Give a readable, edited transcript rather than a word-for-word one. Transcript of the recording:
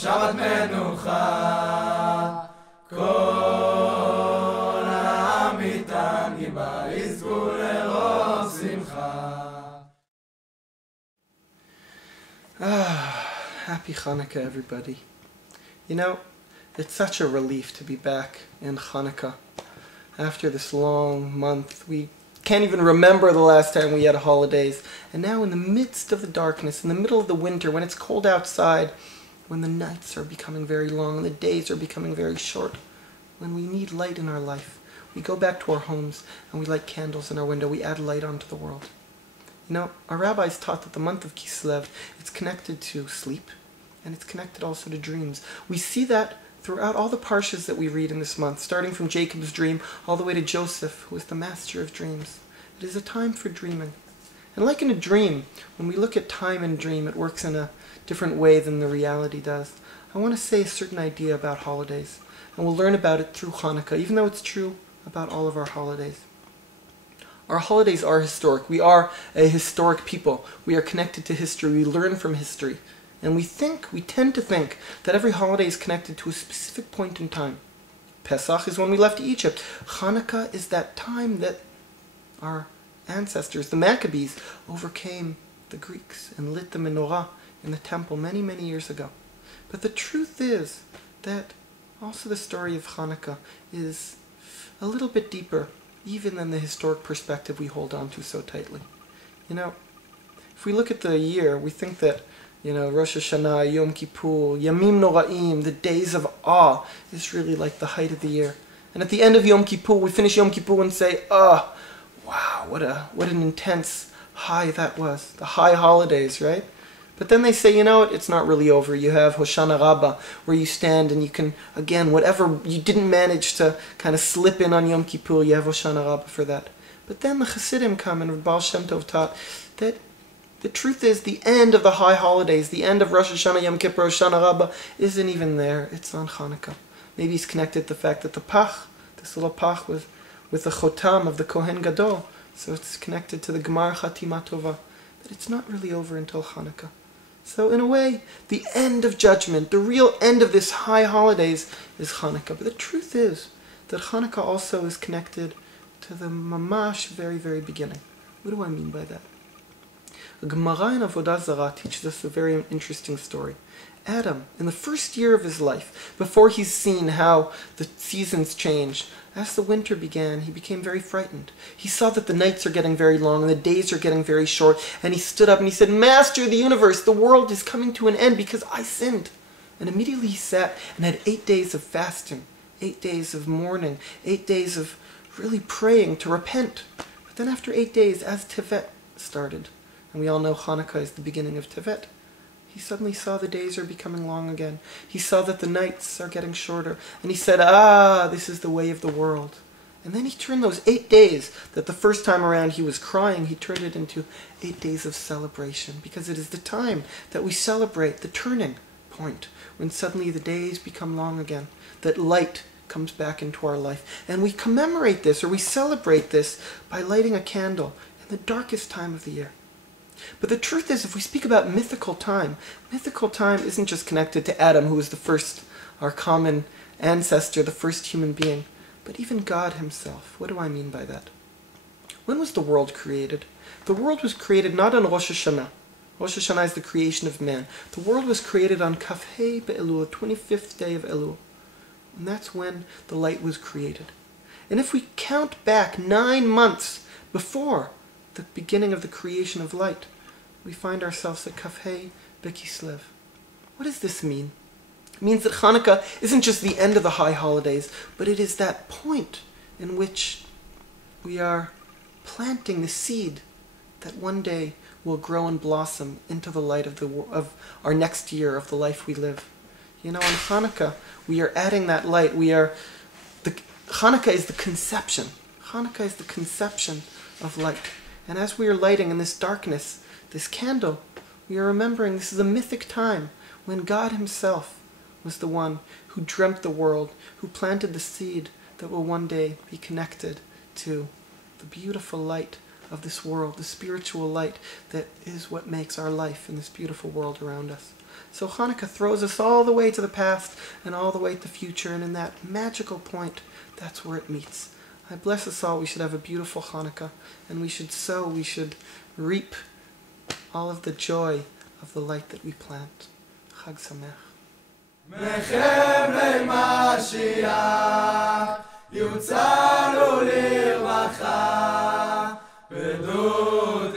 שבת מנוחה, כל המתענגים בה יזכו לרוב שמחה. Happy Hanukkah, everybody. You know, it's such a relief to be back in Hanukkah. After this long month, we can't even remember the last time we had holidays. And now in the midst of the darkness, in the middle of the winter, when it's cold outside, when the nights are becoming very long and the days are becoming very short, when we need light in our life, we go back to our homes and we light candles in our window. We add light onto the world. You know, our rabbis taught that the month of Kislev, it's connected to sleep, and it's connected also to dreams. We see that throughout all the parshas that we read in this month, starting from Jacob's dream all the way to Joseph, who is the master of dreams. It is a time for dreaming. And like in a dream, when we look at time and dream, it works in a different way than the reality does. I want to say a certain idea about holidays, and we'll learn about it through Hanukkah, even though it's true about all of our holidays. Our holidays are historic. We are a historic people. We are connected to history. We learn from history. And we tend to think that every holiday is connected to a specific point in time. Pesach is when we left Egypt. Hanukkah is that time that our ancestors, the Maccabees, overcame the Greeks and lit the menorah in the temple many, many years ago. But the truth is that also the story of Hanukkah is a little bit deeper, even than the historic perspective we hold on to so tightly. You know, if we look at the year, we think that, you know, Rosh Hashanah, Yom Kippur, Yamim Noraim, the days of awe, is really like the height of the year. And at the end of Yom Kippur, we finish Yom Kippur and say, wow, what an intense high that was. The high holidays, right? But then they say, you know what, it's not really over. You have Hoshana Rabbah, where you stand and you can, again, whatever you didn't manage to kind of slip in on Yom Kippur, you have Hoshana Rabbah for that. But then the Chassidim come and Baal Shem Tov taught that the truth is the end of the high holidays, the end of Rosh Hashanah, Yom Kippur, Hoshana Rabbah, isn't even there. It's on Hanukkah. Maybe it's connected to the fact that the Pach, this little Pach with the Chotam of the Kohen Gadol, so it's connected to the Gemar Chatima Tova, that it's not really over until Hanukkah. So in a way, the end of judgment, the real end of this high holidays is Hanukkah. But the truth is that Hanukkah also is connected to the mamash very, very beginning. What do I mean by that? The Gemara in Avodah Zarah teaches us a very interesting story. Adam, in the first year of his life, before he's seen how the seasons change, as the winter began, he became very frightened. He saw that the nights are getting very long and the days are getting very short, and he stood up and he said, Master of the universe, the world is coming to an end because I sinned. And immediately he sat and had 8 days of fasting, 8 days of mourning, 8 days of really praying to repent. But then after 8 days, as Tevet started, and we all know Hanukkah is the beginning of Tevet, he suddenly saw the days are becoming long again. He saw that the nights are getting shorter. And he said, this is the way of the world. And then he turned those 8 days that the first time around he was crying, he turned it into 8 days of celebration. Because it is the time that we celebrate the turning point, when suddenly the days become long again, that light comes back into our life. And we commemorate this, or we celebrate this, by lighting a candle in the darkest time of the year. But the truth is, if we speak about mythical time isn't just connected to Adam, who was the first, our common ancestor, the first human being, but even God himself. What do I mean by that? When was the world created? The world was created not on Rosh Hashanah. Rosh Hashanah is the creation of man. The world was created on Kafhei Be'elul, the 25th day of Elul. And that's when the light was created. And if we count back 9 months before the beginning of the creation of light, we find ourselves at Kafhei Bekislev. What does this mean? It means that Hanukkah isn't just the end of the high holidays, but it is that point in which we are planting the seed that one day will grow and blossom into the light of our next year, of the life we live. You know, on Hanukkah, we are adding that light. Hanukkah is the conception. Hanukkah is the conception of light. And as we are lighting in this darkness, this candle, we are remembering this is a mythic time when God himself was the one who dreamt the world, who planted the seed that will one day be connected to the beautiful light of this world, the spiritual light that is what makes our life in this beautiful world around us. So Hanukkah throws us all the way to the past and all the way to the future, and in that magical point, that's where it meets. I bless us all. We should have a beautiful Hanukkah, and we should sow, we should reap all of the joy of the light that we plant. Chag Sameach. מחבלי משיח יוצאנו לרווחה, פדות